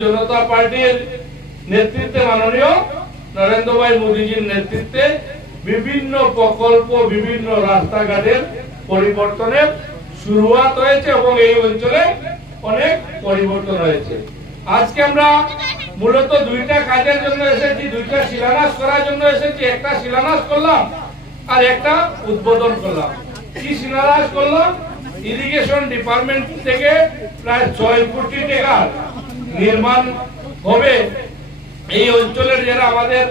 জনতা পার্টির নেতৃত্বে মাননীয় নরেন্দ্র ভাই মোদীজির নেতৃত্বে বিভিন্ন প্রকল্প বিভিন্ন রাস্তাঘাটের পরিবর্তনের শুরুয়াত হয়েছে এবং এই অঞ্চলে অনেক পরিবর্তন হয়েছে। আজকে আমরা মূলত দুইটা কাজের জন্য এসেছি, দুইটা শিলান্যাস করার জন্য এসেছি। একটা শিলান্যাস করলাম আর একটা উদ্বোধন করলাম। কি শিলান্যাস করলাম? ইরিগেশন ডিপার্টমেন্ট থেকে প্রায় 6 কোটি টাকার নির্মাণ হবে। এই অঞ্চলের যারা আমাদের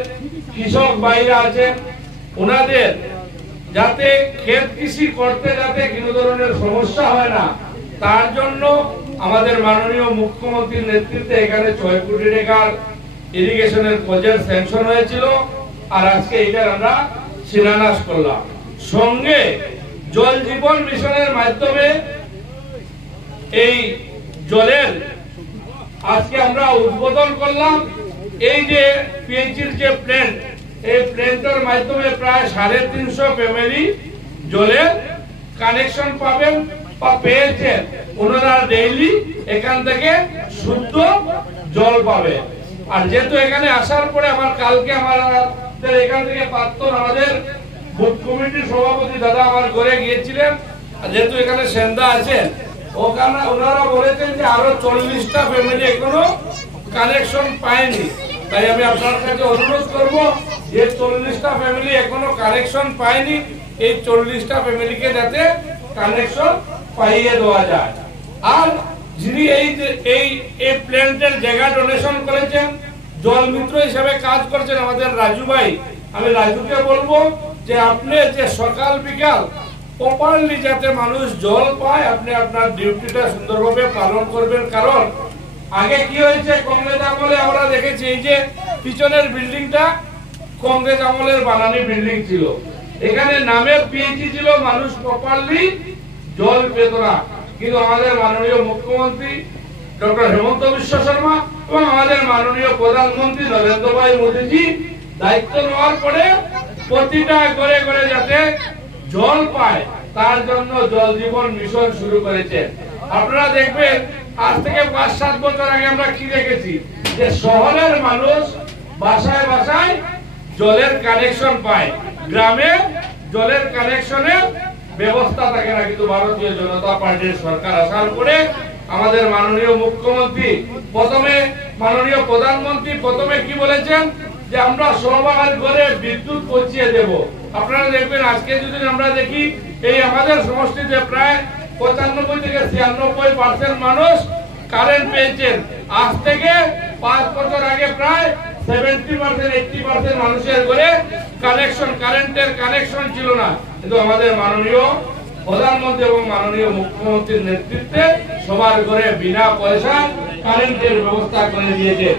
কৃষক ভাইরা আছেন ওনাদের যাতে ক্ষেত কৃষি করতে যাতে কোনো ধরনের সমস্যা হয় না, তার জন্য আমাদের মাননীয় মুখ্যমন্ত্রীর নেতৃত্বে এখানে 6 কোটি টাকার ইরিগেশনের প্রজেক্ট স্যাংশন হয়েছিল আর আজকে এটার আমরা শিলান্যাস করলাম। সঙ্গে জল জীবন মিশনের মাধ্যমে এই জলের আজকে আমরা উদ্বোধন করলাম। এই যে পিএইচইর যে প্ল্যান্ট, এই প্ল্যান্টের মাধ্যমে প্রায় 350 ফ্যামিলি জলের কানেকশন পাবেন বা পেয়েছেন। ওনারা ডেইলি এখান থেকে শুদ্ধ জল পাবে। আর যেহেতু এখানে আসার পরে আমার কালকে আমাদের এখান থেকে প্রাক্তন আমাদের বুথ কমিটির সভাপতি দাদা আমার ঘরে গিয়েছিলেন, যেহেতু এখানে সেন্দা আছেন ওখানে ওনারা বলেছেন যে আরো 40টা ফ্যামিলি এখনো কানেকশন পায়নি। তাই আমি আপনার কাছে অনুরোধ করব যে 40টা ফ্যামিলি এখনো কানেকশন পায়নি, এই 40টা ফ্যামিলিকে যাতে কানেকশন পাইয়ে দেওয়া যায়। আর যিনি এই প্ল্যান্টের জায়গা ডোনেশন করেছেন, জল মিত্র হিসেবে কাজ করছেন আমাদের রাজু ভাই, আমি রাজুকে বলবো যে আপনি যে সকাল বিকাল প্রপারলি যাতে মানুষ জল পায়, আপনি আপনার ডিউটিটা সুন্দরভাবে পালন করবেন। কারণ আগে কি হয়েছে, কংগ্রেস আমলে আমরা দেখেছি এই যে পিছনের বিল্ডিংটা কংগ্রেস আমলের বানানি বিল্ডিং ছিল, এখানে নামে পিএইচই ছিল, মানুষ প্রপারলি জল পেত না। কিন্তু আমাদের মাননীয় মুখ্যমন্ত্রী ডক্টর হেমন্ত বিশ্ব শর্মা এবং আমাদের মাননীয় প্রধানমন্ত্রী নরেন্দ্র ভাই মোদীজি দায়িত্ব নেওয়ার পরে প্রতিটা ঘরে ঘরে যাতে জল পায় তার জন্য জল জীবন মিশন শুরু করেছে। আপনারা দেখবেন আজ থেকে 5-7 বছর আগে আমরা কি দেখেছি যে শহরের মানুষ বাসায় বাসায় জলের কানেকশন পায়, গ্রামে জলের কানেকশনের ব্যবস্থা থাকে না। কিন্তু ভারতীয় জনতা পার্টির সরকার আসার পরে আমাদের মাননীয় মুখ্যমন্ত্রী প্রথমে মাননীয় প্রধানমন্ত্রী প্রথমে কি বলেছেন যে আমরা সবার ঘরে বিদ্যুৎ পৌঁছিয়ে দেব। আপনারা দেখবেন আজকে যদি আমরা দেখি এই আমাদের সমষ্টিতে প্রায় 95 থেকে 96% মানুষ কারেন্ট পেয়েছেন। আজ থেকে 5 বছর আগে প্রায় 70-80% মানুষের ঘরে কারেন্টের কানেকশন ছিল না। কিন্তু আমাদের মাননীয় প্রধানমন্ত্রী এবং মাননীয় মুখ্যমন্ত্রীর নেতৃত্বে সবার ঘরে বিনা পয়সা কারেন্টের ব্যবস্থা করে দিয়েছে।